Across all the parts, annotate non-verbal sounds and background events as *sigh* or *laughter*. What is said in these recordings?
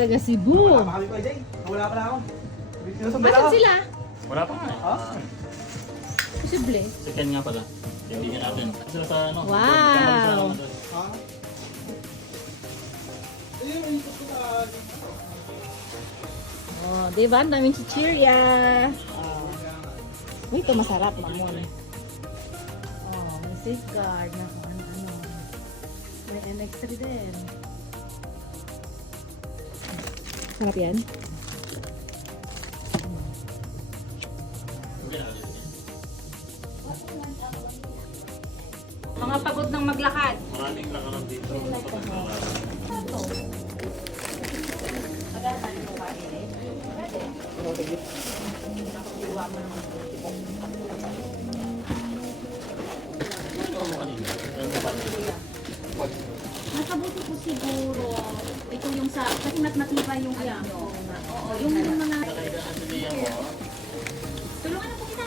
taga Cebu. Wala pa kami ko, Jay. Wala pa na ako. Asan sila? Wala pa nga eh. Ah, Posible. Second nga pala. Kaibigan natin. Sila sa ano? Wow. ano doon. ah. Oh, di ba? Ang daming chichirya. Oh. Uy, ito masarap, mamon. Oh, may safeguard na kung ano-ano. May MX3 din. Sarap yan? Mga pagod ng maglakad. Maraming nakarap dito. Nakabuti sa, kasi mas matibay yung ano. Oo, yung mga... Tulungan na po kita.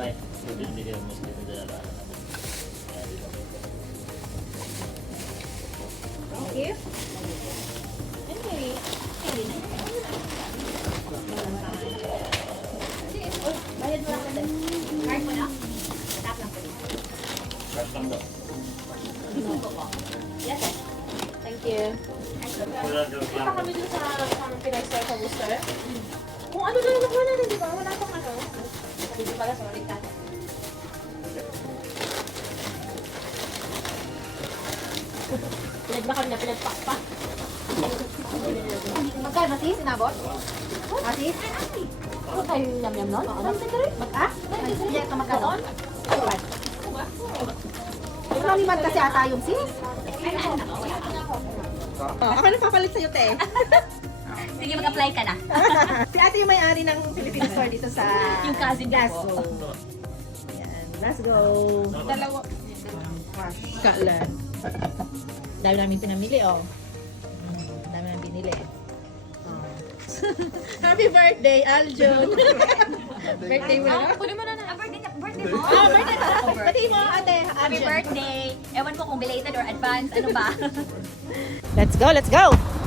Ay, bibigyan mo sa dala. Yes. Thank you. Lang. kami dun sa sa pinag-start sa booster. Kung ano na nakuha natin, di ba? Wala pang ano. Hindi pala sa ulit natin. Pinagbakal na pinagpakpa. Magkano sis? Inabot? Ah, sis? Ano tayo yung yam-yam nun? Ano sa rin? Mag ah? Mag ka magkano? Iwan. Lima kasi ata yung sis. Oh, ako na papalit sa'yo, te. Sige, mag-apply ka na. *laughs* si ate yung may-ari ng Philippine Store dito sa *laughs* Yung cousin ko Gaso. po. Let's go. Dalawa. Kala. Dami namin pinamili, oh. Mm, Dami namin binili. Oh. *laughs* Happy birthday, Aljun! birthday mo na? Kunin mo na na. Ah, birthday, birthday mo? Pati mo, ate, Happy birthday! Ewan ko kung belated or advance, ano ba? *laughs* Let's go, let's go!